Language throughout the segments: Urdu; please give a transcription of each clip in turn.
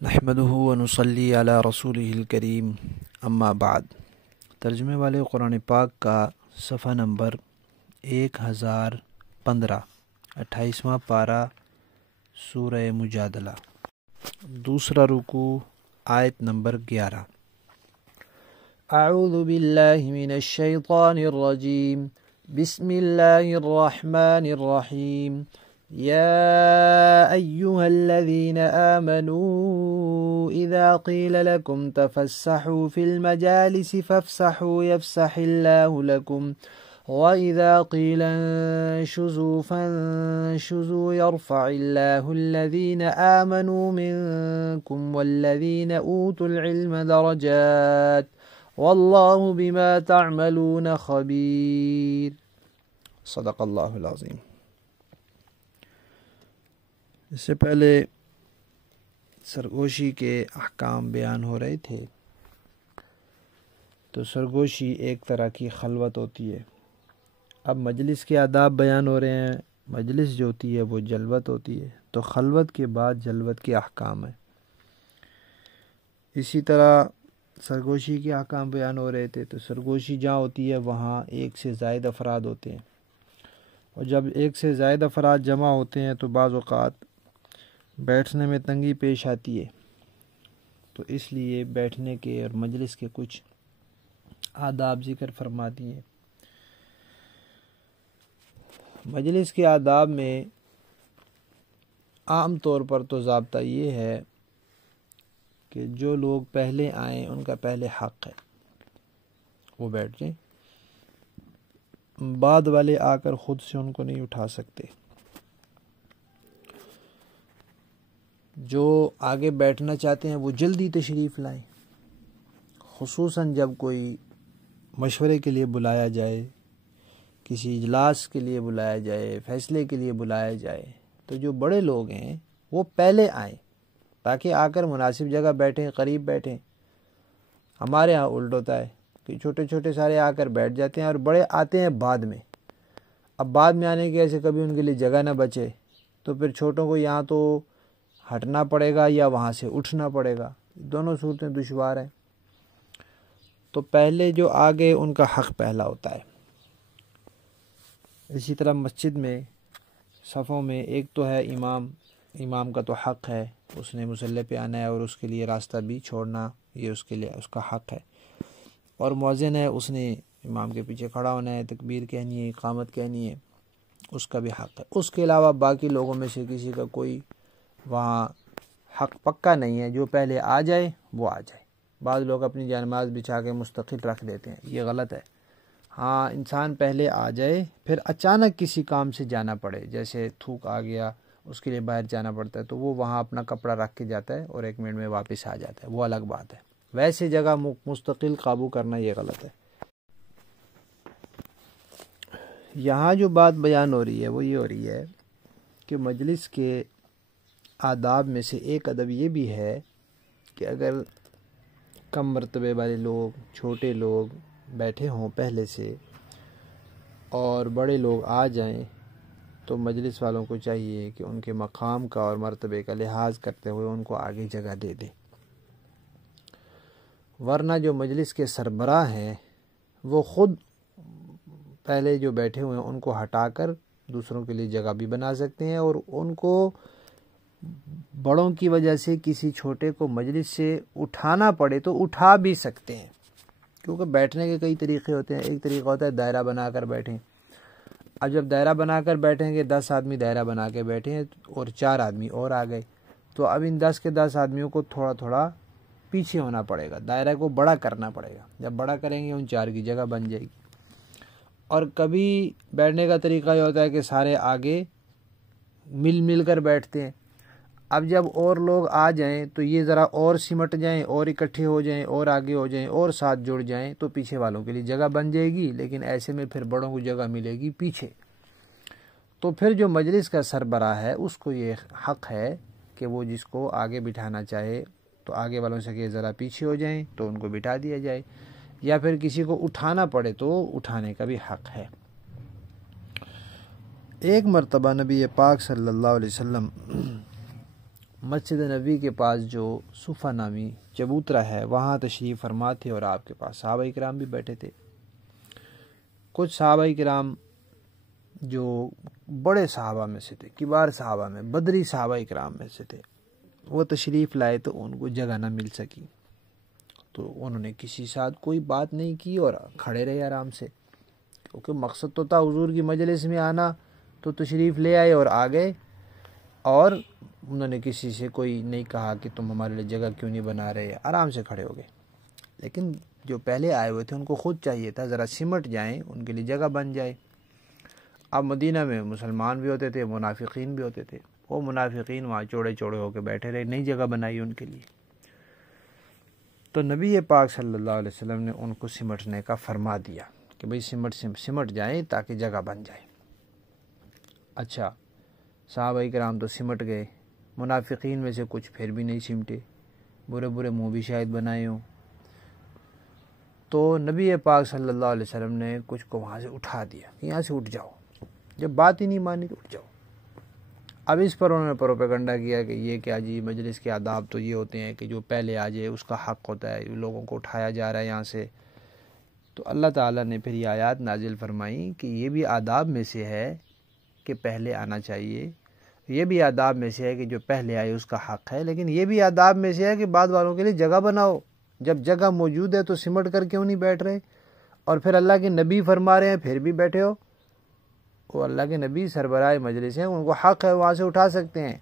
نحمدہ ونصلی علی رسولہ الکریم اما بعد۔ ترجمے والے قرآن پاک کا صفحہ نمبر 1015، 28واں پارہ، سورہ مجادلہ، دوسرا رکوع، آیت نمبر 11۔ اعوذ باللہ من الشیطان الرجیم، بسم اللہ الرحمن الرحیم۔ يا أيها الذين آمنوا إذا قيل لكم تفسحوا في المجالس فافسحوا يفسح الله لكم وإذا قيل انشزوا فانشزوا يرفع الله الذين آمنوا منكم والذين أوتوا العلم درجات والله بما تعملون خبير۔ صدق اللہ العظیم۔ اس سے پہلے سرگوشی کے احکام بیان ہو رہے تھے، تو سرگوشی ایک طرح کی خلوت ہوتی ہے۔ اب مجلس کے آداب بیان ہو رہے ہیں۔ مجلس جو ہوتی ہے وہ جلوت ہوتی ہے، تو خلوت کے بعد جلوت کے احکام ہیں۔ اسی طرح سرگوشی کے احکام بیان ہو رہے تھے، تو سرگوشی جہاں ہوتی ہے وہاں ایک سے زائد افراد ہوتے ہیں، اور جب ایک سے زائد افراد جمع ہوتے ہیں تو بعض اوقات بیٹھنے میں تنگی پیش آتی ہے، تو اس لیے بیٹھنے کے اور مجلس کے کچھ آداب ذکر فرماتی ہیں۔ مجلس کے آداب میں عام طور پر تو ضابطہ یہ ہے کہ جو لوگ پہلے آئیں ان کا پہلے حق ہے، وہ بیٹھ جائیں، بعد والے آ کر خود سے ان کو نہیں اٹھا سکتے۔ جو آگے بیٹھنا چاہتے ہیں وہ جلدی تشریف لائیں، خصوصاً جب کوئی مشورے کے لیے بلایا جائے، کسی اجلاس کے لیے بلایا جائے، فیصلے کے لیے بلایا جائے، تو جو بڑے لوگ ہیں وہ پہلے آئیں تاکہ آ کر مناسب جگہ بیٹھیں، قریب بیٹھیں۔ ہمارے ہاں الٹ ہوتا ہے کہ چھوٹے چھوٹے سارے آ کر بیٹھ جاتے ہیں اور بڑے آتے ہیں بعد میں۔ اب بعد میں آنے کی ایسے کبھی ان کے لیے جگہ نہ بچے، تو پھر چھوٹوں کو یہاں تو ہٹنا پڑے گا یا وہاں سے اٹھنا پڑے گا، دونوں صورتیں دشوار ہیں۔ تو پہلے جو آگے ان کا حق پہلا ہوتا ہے۔ اسی طرح مسجد میں صفوں میں ایک تو ہے امام کا تو حق ہے، اس نے مصلی پہ آنا ہے اور اس کے لیے راستہ بھی چھوڑنا، یہ اس کے لیے اس کا حق ہے۔ اور مؤذن ہے، اس نے امام کے پیچھے کھڑا ہونا ہے، تکبیر کہنی ہے، اقامت کہنی ہے، اس کا بھی حق ہے۔ اس کے علاوہ باقی لوگوں میں سے کسی کا کوئی وہاں حق پکا نہیں ہے، جو پہلے آ جائے وہ آ جائے۔ بعض لوگ اپنی جانماز بچھا کے مستقل رکھ دیتے ہیں، یہ غلط ہے۔ ہاں، انسان پہلے آ جائے، پھر اچانک کسی کام سے جانا پڑے، جیسے تھوک آ گیا، اس کے لیے باہر جانا پڑتا ہے، تو وہ وہاں اپنا کپڑا رکھ کے جاتا ہے اور 1 منٹ میں واپس آ جاتا ہے، وہ الگ بات ہے۔ ویسے جگہ مستقل قابو کرنا یہ غلط ہے۔ یہاں جو بات بیان ہو رہی ہے وہ یہ ہو رہی ہے کہ مجلس کے آداب میں سے ایک ادب یہ بھی ہے کہ اگر کم مرتبے والے لوگ، چھوٹے لوگ بیٹھے ہوں پہلے سے اور بڑے لوگ آ جائیں، تو مجلس والوں کو چاہیے کہ ان کے مقام کا اور مرتبے کا لحاظ کرتے ہوئے ان کو آگے جگہ دے دیں، ورنہ جو مجلس کے سربراہ ہیں وہ خود پہلے جو بیٹھے ہوئے ہیں ان کو ہٹا کر دوسروں کے لیے جگہ بھی بنا سکتے ہیں، اور ان کو بڑوں کی وجہ سے کسی چھوٹے کو مجلس سے اٹھانا پڑے تو اٹھا بھی سکتے ہیں، کیونکہ بیٹھنے کے کئی طریقے ہوتے ہیں۔ ایک طریقہ ہوتا ہے دائرہ بنا کر بیٹھیں۔ اب جب دائرہ بنا کر بیٹھیں گے، 10 آدمی دائرہ بنا کے بیٹھے ہیں اور 4 آدمی اور آ گئے، تو اب ان 10 کے 10 آدمیوں کو تھوڑا تھوڑا پیچھے ہونا پڑے گا، دائرہ کو بڑا کرنا پڑے گا۔ جب بڑا کریں گے ان 4 کی جگہ بن جائے گی۔ اور کبھی بیٹھنے کا طریقہ یہ ہوتا ہے کہ سارے آگے مل کر بیٹھتے ہیں۔ اب جب اور لوگ آ جائیں تو یہ ذرا اور سمٹ جائیں اور اکٹھے ہو جائیں اور آگے ہو جائیں اور ساتھ جڑ جائیں، تو پیچھے والوں کے لیے جگہ بن جائے گی، لیکن ایسے میں پھر بڑوں کو جگہ ملے گی پیچھے۔ تو پھر جو مجلس کا سربراہ ہے اس کو یہ حق ہے کہ وہ جس کو آگے بٹھانا چاہے تو آگے والوں سے کہ ذرا پیچھے ہو جائیں تو ان کو بٹھا دیا جائے، یا پھر کسی کو اٹھانا پڑے تو اٹھانے کا بھی حق ہے۔ ایک مرتبہ نبی پاک صلی اللہ علیہ وسلم مسجد نبوی کے پاس جو صفہ نامی چبوترا ہے وہاں تشریف فرما تھے، اور آپ کے پاس صحابہ کرام بھی بیٹھے تھے۔ کچھ صحابہ کرام جو بڑے صحابہ میں سے تھے، کبار صحابہ میں، بدری صحابہ کرام میں سے تھے، وہ تشریف لائے تو ان کو جگہ نہ مل سکی، تو انہوں نے کسی ساتھ کوئی بات نہیں کی اور کھڑے رہے آرام سے، کیونکہ مقصد تو تھا حضور کی مجلس میں آنا، تو تشریف لے آئے اور آ گئے، اور انہوں نے کسی سے کوئی نہیں کہا کہ تم ہمارے لیے جگہ کیوں نہیں بنا رہے، آرام سے کھڑے ہو گئے۔ لیکن جو پہلے آئے ہوئے تھے ان کو خود چاہیے تھا ذرا سمٹ جائیں، ان کے لیے جگہ بن جائے۔ اب مدینہ میں مسلمان بھی ہوتے تھے، منافقین بھی ہوتے تھے، وہ منافقین وہاں چوڑے چوڑے ہو کے بیٹھے رہے، نئی جگہ بنائی ان کے لیے۔ تو نبی پاک صلی اللہ علیہ وسلم نے ان کو سمٹنے کا فرما دیا کہ بھئی سمٹ جائیں تاکہ جگہ بن جائے۔ اچھا، صحابہ کرام تو سمٹ گئے، منافقین میں سے کچھ پھر بھی نہیں سمٹے، برے برے منہ بھی شاید بنائے ہوں، تو نبی پاک صلی اللہ علیہ وسلم نے کچھ کو وہاں سے اٹھا دیا کہ یہاں سے اٹھ جاؤ، جب بات ہی نہیں مانی تو اٹھ جاؤ۔ اب اس پر انہوں نے پروپیگنڈا کیا کہ یہ کیا جی، مجلس کے آداب تو یہ ہوتے ہیں کہ جو پہلے آ جائے اس کا حق ہوتا ہے، لوگوں کو اٹھایا جا رہا ہے یہاں سے۔ تو اللہ تعالیٰ نے پھر یہ آیات نازل فرمائیں کہ یہ بھی آداب میں سے ہے کہ پہلے آنا چاہیے، یہ بھی آداب میں سے ہے کہ جو پہلے آئے اس کا حق ہے، لیکن یہ بھی آداب میں سے ہے کہ بعد والوں کے لیے جگہ بناؤ۔ جب جگہ موجود ہے تو سمٹ کر کیوں نہیں بیٹھ رہے؟ اور پھر اللہ کے نبی فرما رہے ہیں پھر بھی بیٹھے ہو۔ وہ اللہ کے نبی سربراہ مجلس ہیں، ان کو حق ہے وہاں سے اٹھا سکتے ہیں،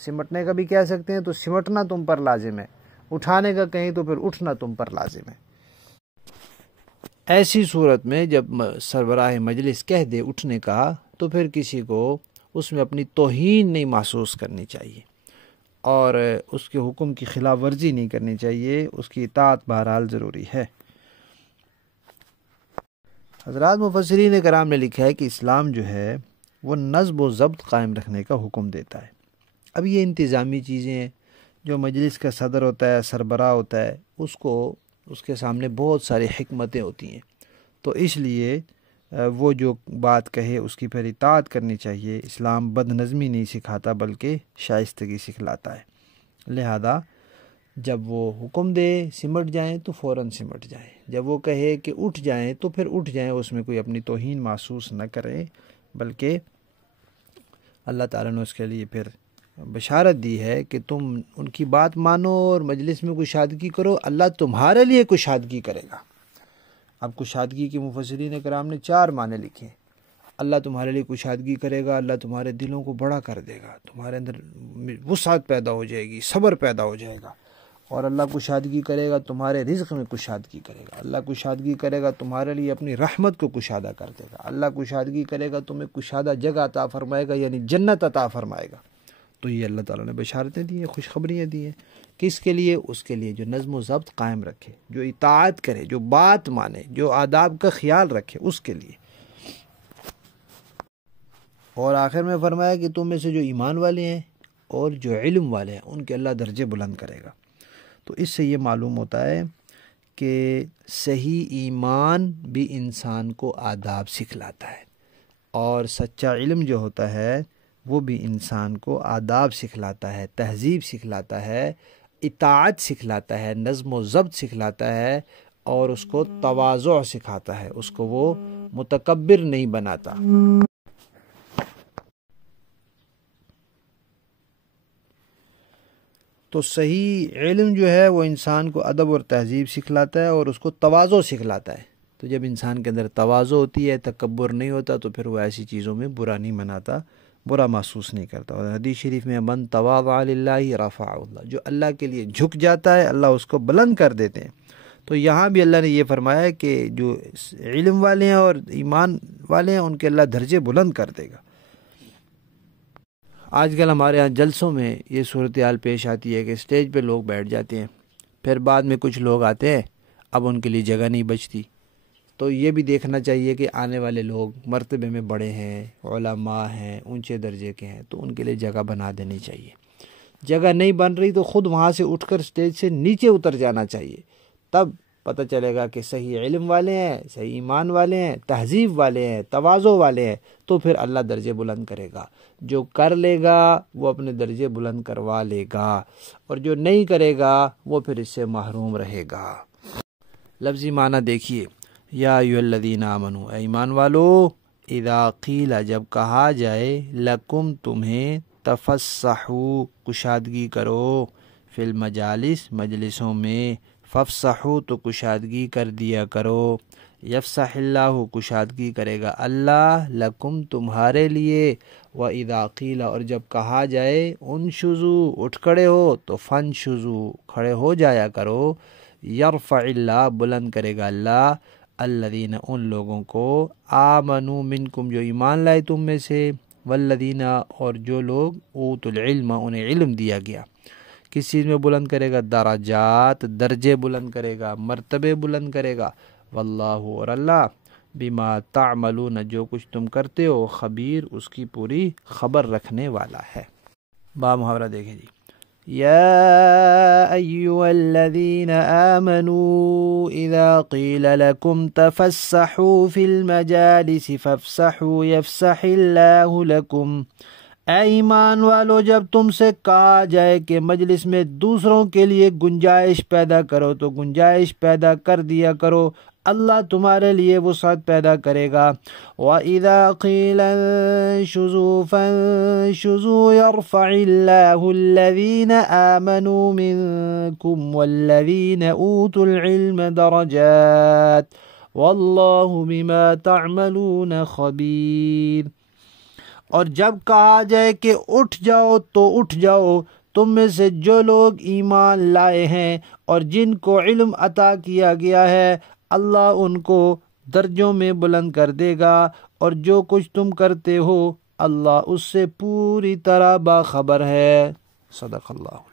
سمٹنے کا بھی کہہ سکتے ہیں، تو سمٹنا تم پر لازم ہے، اٹھانے کا کہیں تو پھر اٹھنا تم پر لازم ہے۔ ایسی صورت میں جب سربراہ مجلس کہہ دے اٹھنے کا تو پھر کسی کو اس میں اپنی توہین نہیں محسوس کرنی چاہیے، اور اس کے حکم کی خلاف ورزی نہیں کرنی چاہیے، اس کی اطاعت بہرحال ضروری ہے۔ حضرات مفسرین کرام نے لکھا ہے کہ اسلام جو ہے وہ نظم و ضبط قائم رکھنے کا حکم دیتا ہے۔ اب یہ انتظامی چیزیں ہیں، جو مجلس کا صدر ہوتا ہے، سربراہ ہوتا ہے، اس کے سامنے بہت ساری حکمتیں ہوتی ہیں، تو اس لیے وہ جو بات کہے اس کی پھر اطاعت کرنی چاہیے۔ اسلام بد نظمی نہیں سکھاتا بلکہ شائستگی سکھلاتا ہے، لہذا جب وہ حکم دے سمٹ جائیں تو فوراً سمٹ جائیں، جب وہ کہے کہ اٹھ جائیں تو پھر اٹھ جائیں، اس میں کوئی اپنی توہین محسوس نہ کریں، بلکہ اللہ تعالیٰ نے اس کے لیے پھر بشارت دی ہے کہ تم ان کی بات مانو اور مجلس میں کشادگی کرو، اللہ تمہارے لیے کشادگی کرے گا۔ اب کشادگی کے مفسرین کرام نے 4 معنی لکھے ہیں۔ اللہ تمہارے لیے کشادگی کرے گا، اللہ تمہارے دلوں کو بڑا کر دے گا، تمہارے اندر وسعت پیدا ہو جائے گی، صبر پیدا ہو جائے گا، اور اللہ کشادگی کرے گا تمہارے رزق میں کشادگی کرے گا، اللہ کشادگی کرے گا تمہارے لیے اپنی رحمت کو کشادہ کر دے گا، اللہ کشادگی کرے گا تمہیں کشادہ جگہ عطا فرمائے گا، یعنی جنت عطا فرمائے گا۔ تو یہ اللہ تعالیٰ نے بشارتیں دی ہیں، خوشخبریاں دی ہیں، کس کے لیے؟ اس کے لیے جو نظم و ضبط قائم رکھے، جو اطاعت کرے، جو بات مانے، جو آداب کا خیال رکھے، اس کے لیے۔ اور آخر میں فرمایا کہ تم میں سے جو ایمان والے ہیں اور جو علم والے ہیں ان کے اللہ درجے بلند کرے گا۔ تو اس سے یہ معلوم ہوتا ہے کہ صحیح ایمان بھی انسان کو آداب سکھلاتا ہے، اور سچا علم جو ہوتا ہے وہ بھی انسان کو آداب سکھلاتا ہے، تہذیب سکھلاتا ہے، اطاعت سکھلاتا ہے، نظم و ضبط سکھلاتا ہے، اور اس کو تواضع سکھاتا ہے، اس کو وہ متکبر نہیں بناتا۔ تو صحیح علم جو ہے وہ انسان کو ادب اور تہذیب سکھلاتا ہے اور اس کو تواضع سکھلاتا ہے۔ تو جب انسان کے اندر تواضع ہوتی ہے، تکبر نہیں ہوتا، تو پھر وہ ایسی چیزوں میں برا نہیں مناتا، برا محسوس نہیں کرتا۔ اور حدیث شریف میں من تواضع للہ رفعہ اللہ، جو اللہ کے لیے جھک جاتا ہے اللہ اس کو بلند کر دیتے ہیں۔ تو یہاں بھی اللہ نے یہ فرمایا ہے کہ جو علم والے ہیں اور ایمان والے ہیں ان کے اللہ درجے بلند کر دے گا۔ آج کل ہمارے ہاں جلسوں میں یہ صورتحال پیش آتی ہے کہ اسٹیج پہ لوگ بیٹھ جاتے ہیں، پھر بعد میں کچھ لوگ آتے ہیں، اب ان کے لیے جگہ نہیں بچتی۔ تو یہ بھی دیکھنا چاہیے کہ آنے والے لوگ مرتبے میں بڑے ہیں، علماء ہیں، اونچے درجے کے ہیں، تو ان کے لیے جگہ بنا دینی چاہیے۔ جگہ نہیں بن رہی تو خود وہاں سے اٹھ کر اسٹیج سے نیچے اتر جانا چاہیے، تب پتہ چلے گا کہ صحیح علم والے ہیں، صحیح ایمان والے ہیں، تہذیب والے ہیں، تواضع والے ہیں، تو پھر اللہ درجے بلند کرے گا۔ جو کر لے گا وہ اپنے درجے بلند کروا لے گا، اور جو نہیں کرے گا وہ پھر اس سے محروم رہے گا۔ لفظی معنی دیکھیے، یا ایھا الذین آمنوا، اے ایمان والو، اذا قیل، جب کہا جائے، لکم تمہیں، تفسحوا، کشادگی کرو، فی المجالس، مجلسوں میں، فافسحوا، تو کشادگی کر دیا کرو، یفسح اللہ، کشادگی کرے گا اللہ، لکم، تمہارے لیے، وَإِذَا قِيلَ، اور جب کہا جائے، انشزوا، اٹھ کھڑے ہو، تو فانشزوا، کھڑے ہو جایا کرو، یرفع اللہ، بلند کرے گا اللہ، الذین، ان لوگوں کو، آمنوا منکم، جو ایمان لائے تم میں سے، والذین، اور جو لوگ، اوتوا العلم، انہیں علم دیا گیا۔ کس چیز میں بلند کرے گا؟ درجات، درجے بلند کرے گا، مرتبے بلند کرے گا، واللہ، اور اللہ، بما تعملون، جو کچھ تم کرتے ہو، خبیر، اس کی پوری خبر رکھنے والا ہے۔ با محاورہ دیکھیں جی، یا ایھا الذین آمنوا اذا قیل لکم تفسحوا فی المجالس فافسحوا یفسح اللہ لکم، اے ایمان والو، جب تم سے کہا جائے کہ مجلس میں دوسروں کے لیے گنجائش پیدا کرو تو گنجائش پیدا کر دیا کرو، اللہ تمہارے لیے وسعت پیدا کرے گا۔ وَإِذَا قِيلَ انشُزُوا فَانشُزُوا يَرْفَعِ اللَّهُ الَّذِينَ آمَنُوا مِنكُمْ وَالَّذِينَ أُوتُوا الْعِلْمَ دَرَجَاتٍ وَاللَّهُ بِمَا تَعْمَلُونَ خَبِيرٌ۔ اور جب کہا جائے کہ اٹھ جاؤ تو اٹھ جاؤ، تم میں سے جو لوگ ایمان لائے ہیں اور جن کو علم عطا کیا گیا ہے، اللہ ان کو درجوں میں بلند کر دے گا، اور جو کچھ تم کرتے ہو اللہ اس سے پوری طرح باخبر ہے۔ صدق اللہ۔